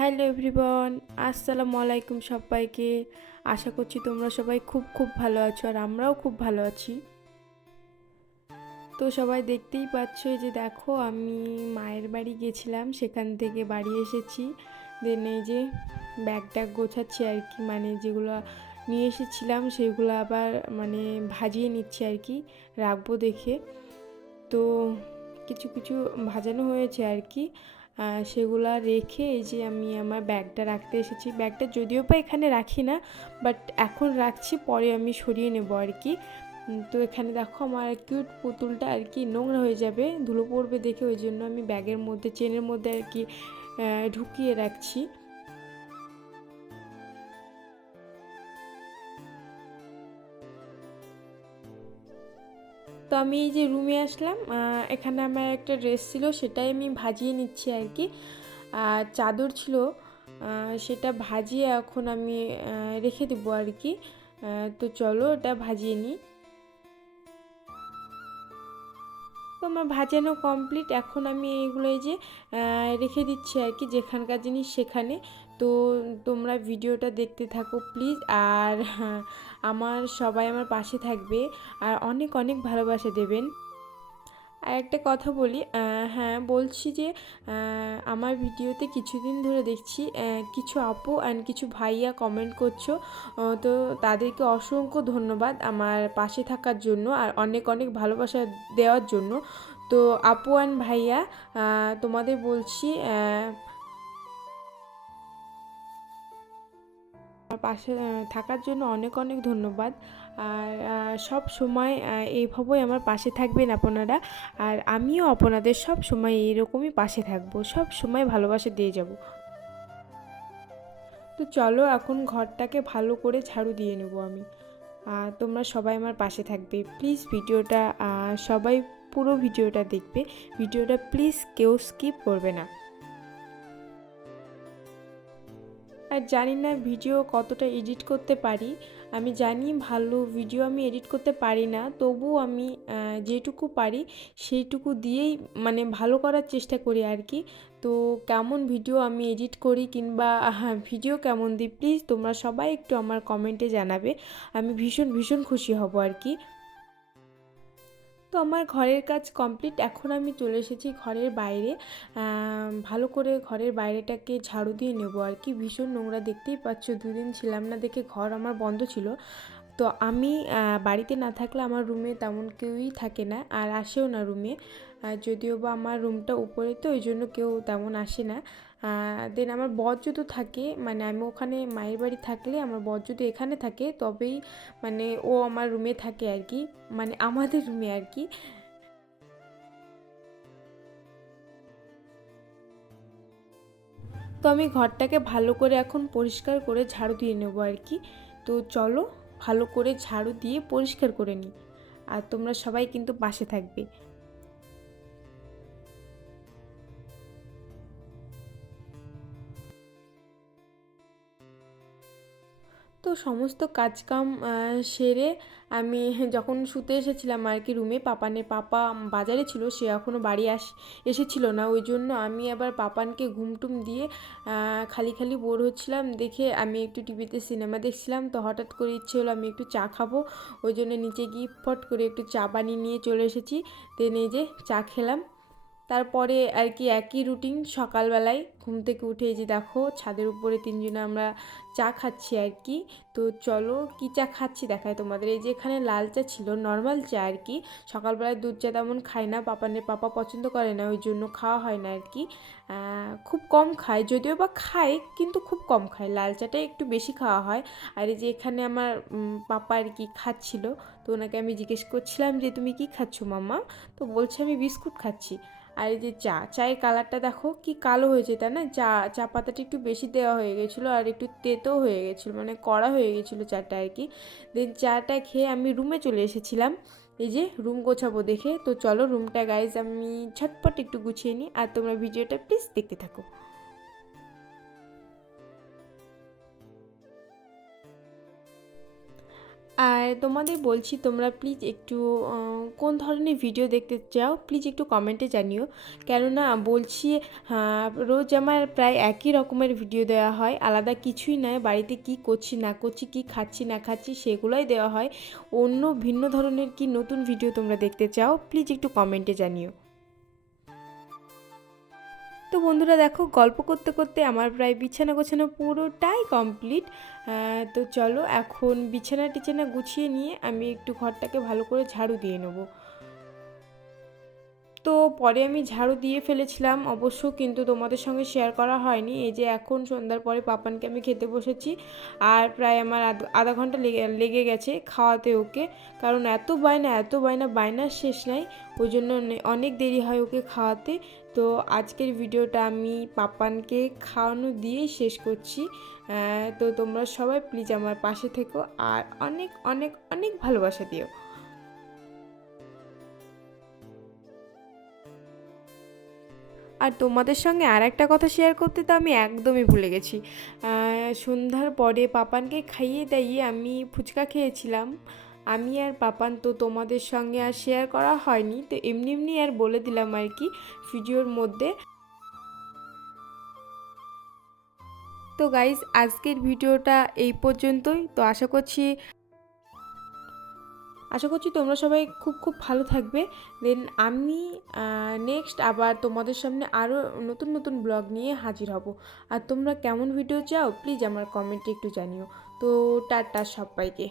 Hello everyone, আসসালামু আলাইকুম সবাইকে। আশা করছি তোমরা সবাই খুব ভালো আছো আর আমরাও খুব ভালো আছি। তো সবাই দেখতেই পাচ্ছ এই যে দেখো আমি মায়ের বাড়ি গেছিলাম, সেখান থেকে বাড়ি এসেছি। দেন এই যে ব্যাগ ট্যাগ গোছাচ্ছি আর কি, মানে যেগুলো নিয়ে এসেছিলাম সেগুলো আবার মানে ভাজিয়ে নিচ্ছি আর কি, রাখবো দেখে। তো কিছু কিছু ভাজানো হয়েছে আর কি, সেগুলা রেখে এই যে আমি আমার ব্যাগটা রাখতে এসেছি। ব্যাগটা যদিও বা এখানে রাখি না, বাট এখন রাখছি, পরে আমি সরিয়ে নেব আর কি। তো এখানে দেখো আমার কিউট পুতুলটা আর কি নোংরা হয়ে যাবে, ধুলো পড়বে দেখে, ওই জন্য আমি ব্যাগের মধ্যে চেনের মধ্যে আর কি ঢুকিয়ে রাখছি। তো আমি এই যে রুমে আসলাম, এখানে আমার একটা ড্রেস ছিল, সেটাই আমি ভাজিয়ে নিচ্ছি আর কি। আর চাদর ছিল, সেটা ভাজিয়ে এখন আমি রেখে দেবো আর কি। তো চলো এটা ভাজিয়ে নিই। তো আমার ভাজানো কমপ্লিট, এখন আমি এইগুলো এই যে রেখে দিচ্ছি আর কি, যেখানকার জিনিস সেখানে। তো তোমরা ভিডিওটা দেখতে থাকো প্লিজ, আর সবাই আমার পাশে থাকবে আর অনেক অনেক ভালোবাসা দেবেন। আর একটা কথা বলি, হ্যাঁ বলছি যে আমার ভিডিওতে কিছুদিন ধরে দেখছি কিছু আপু অ্যান্ড কিছু ভাইয়া কমেন্ট করছো। তো তাদেরকে অসংখ্য ধন্যবাদ আমার পাশে থাকার জন্য আর অনেক অনেক ভালোবাসা দেওয়ার জন্য। তো আপু অ্যান্ড ভাইয়া, তোমাদের বলছি আমার পাশে থাকার জন্য অনেক অনেক ধন্যবাদ। আর সব সময় এইভাবেই আমার পাশে থাকবেন আপনারা, আর আমিও আপনাদের সব সময় এইরকমই পাশে থাকবো, সব সময় ভালোবাসা দিয়ে যাব। তো চলো এখন ঘরটাকে ভালো করে ঝাড়ু দিয়ে নেব আমি। তোমরা সবাই আমার পাশে থাকবে প্লিজ। ভিডিওটা সবাই পুরো ভিডিওটা দেখবে, ভিডিওটা প্লিজ কেউ স্কিপ করবে না। আর জানি না ভিডিও কতটা এডিট করতে পারি, আমি জানি ভালো ভিডিও আমি এডিট করতে পারি না, তবুও আমি যেটুকু পারি সেইটুকু দিয়েই মানে ভালো করার চেষ্টা করি আর কি। তো কেমন ভিডিও আমি এডিট করি কিংবা ভিডিও কেমন দিই, প্লিজ তোমরা সবাই একটু আমার কমেন্টে জানাবে, আমি ভীষণ ভীষণ খুশি হব আর কি। তো আমার ঘরের কাজ কমপ্লিট, এখন আমি চলে এসেছি ঘরের বাইরে। ভালো করে ঘরের বাইরেটাকে ঝাড়ু দিয়ে নেব আর কি, ভীষণ নোংরা দেখতেই পাচ্ছ, দুদিন ছিলাম না দেখে ঘর আমার বন্ধ ছিল। তো আমি বাড়িতে না থাকলে আমার রুমে তেমন কেউই থাকে না আর আসেও না রুমে, যদিও বা আমার রুমটা উপরে, তো ওই জন্য কেউ তেমন আসে না। দেন আমার বর যদি থাকে, মানে আমি ওখানে মায়ের বাড়ি থাকলে আমার বর যদি এখানে থাকে তবেই মানে ও আমার রুমে থাকে আর কি, মানে আমাদের রুমে আর কি। তো আমি ঘরটাকে ভালো করে এখন পরিষ্কার করে ঝাড়ু দিয়ে নেবো আর কি। তো চলো ভালো করে ঝাড়ু দিয়ে পরিষ্কার করে নিই, আর তোমরা সবাই কিন্তু পাশে থাকবে। তো সমস্ত কাজকাম সেরে আমি যখন শুতে এসেছিলাম আর কি রুমে, পাপা বাজারে ছিল, সে এখনও বাড়ি এসেছিল না, ওই জন্য আমি আবার পাপানকে ঘুমটুম দিয়ে খালি খালি বোর হচ্ছিলাম দেখে আমি একটু টিভিতে সিনেমা দেখছিলাম। তো হঠাৎ করে ইচ্ছে হলো আমি একটু চা খাবো, ওই জন্য নিচে গিয়ে ফট করে একটু চা বানিয়ে নিয়ে চলে এসেছি। দেন এই যে চা খেলাম, তারপরে আর কি একই রুটিন সকালবেলায় ঘুম থেকে উঠে এই যে দেখো ছাদের উপরে তিনজনে আমরা চা খাচ্ছি আর কি। তো চলো কী চা খাচ্ছি দেখায় তোমাদের। এই যে এখানে লাল চা ছিল, নর্মাল চা আর কি, সকালবেলায় দুধ চা তেমন খাই না, পাপা পছন্দ করে না, ওই জন্য খাওয়া হয় না আর কি। খুব কম খায়, যদিও বা খায় কিন্তু খুব কম খায়, লাল চাটা একটু বেশি খাওয়া হয়। আর এই যে এখানে আমার পাপা আর কি খাচ্ছিল, তো ওনাকে আমি জিজ্ঞেস করছিলাম যে তুমি কি খাচ্ছ মাম্মা, তো বলছে আমি বিস্কুট খাচ্ছি। আর এই যে চায়ের কালারটা দেখো কি কালো হয়েছে, তাই না? চা পাতাটা একটু বেশি দেওয়া হয়ে গেছিলো আর একটু তেতো হয়ে গেছিলো, মানে কড়া হয়ে গেছিলো চাটা আর কি। দেন চাটা খেয়ে আমি রুমে চলে এসেছিলাম, এই যে রুম গোছাবো দেখে। তো চলো রুমটা গাইজ আমি ঝটপট একটু গুছিয়ে নিই, আর তোমরা ভিডিওটা প্লিজ দেখতে থাকো। আর তোমাদের বলছি তোমরা প্লিজ একটু কোন ধরনের ভিডিও দেখতে চাও প্লিজ একটু কমেন্টে জানিও। কেননা বলছি রোজ আমার প্রায় একই রকমের ভিডিও দেওয়া হয়, আলাদা কিছুই নয়। বাড়িতে কি করছি না করছি, কি খাচ্ছি না খাচ্ছি সেগুলোই দেওয়া হয়। অন্য ভিন্ন ধরনের কি নতুন ভিডিও তোমরা দেখতে চাও প্লিজ একটু কমেন্টে জানিও। তো বন্ধুরা দেখো, গল্প করতে করতে আমার প্রায় বিছানা গোছানো পুরোটাই কমপ্লিট। তো চলো এখন বিছানা টিছানা গুছিয়ে নিয়ে আমি একটু ঘরটাকে ভালো করে ঝাড়ু দিয়ে নেবো। তো পরে আমি ঝাড়ু দিয়ে ফেলেছিলাম অবশ্য, কিন্তু তোমাদের সঙ্গে শেয়ার করা হয়নি। এই যে এখন সন্ধ্যার পরে পাপানকে আমি খেতে বসেছি, আর প্রায় আমার আধা ঘন্টা লেগে গেছে খাওয়াতে ওকে। কারণ এত বায়না এত বায়না, বায়নার শেষ নাই। ওই জন্য অনেক দেরি হয় ওকে খাওয়াতে। তো আজকের ভিডিওটা আমি পাপানকে খাওয়ানো দিয়েই শেষ করছি। তো তোমরা সবাই প্লিজ আমার পাশে থেকো আর অনেক অনেক অনেক ভালোবাসা দিও। আর তোমাদের সঙ্গে আর একটা কথা শেয়ার করতে তো আমি একদমই ভুলে গেছি। সন্ধ্যার পরে পাপানকে খাইয়ে দাইয়ে আমি ফুচকা খেয়েছিলাম, আমি আর পাপান। তো তোমাদের সঙ্গে আর শেয়ার করা হয়নি, তো এমনি এমনি আর বলে দিলাম আর কি ভিডিওর মধ্যে। তো গাইজ আজকের ভিডিওটা এই পর্যন্তই। তো আশা করছি তোমরা সবাই খুব খুব ভালো থাকবে। দেন আমি নেক্সট আবার তোমাদের সামনে আরও নতুন নতুন ব্লগ নিয়ে হাজির হব। আর তোমরা কেমন ভিডিও চাও প্লিজ আমার কমেন্টে একটু জানিও। তো টাটা সবাইকে।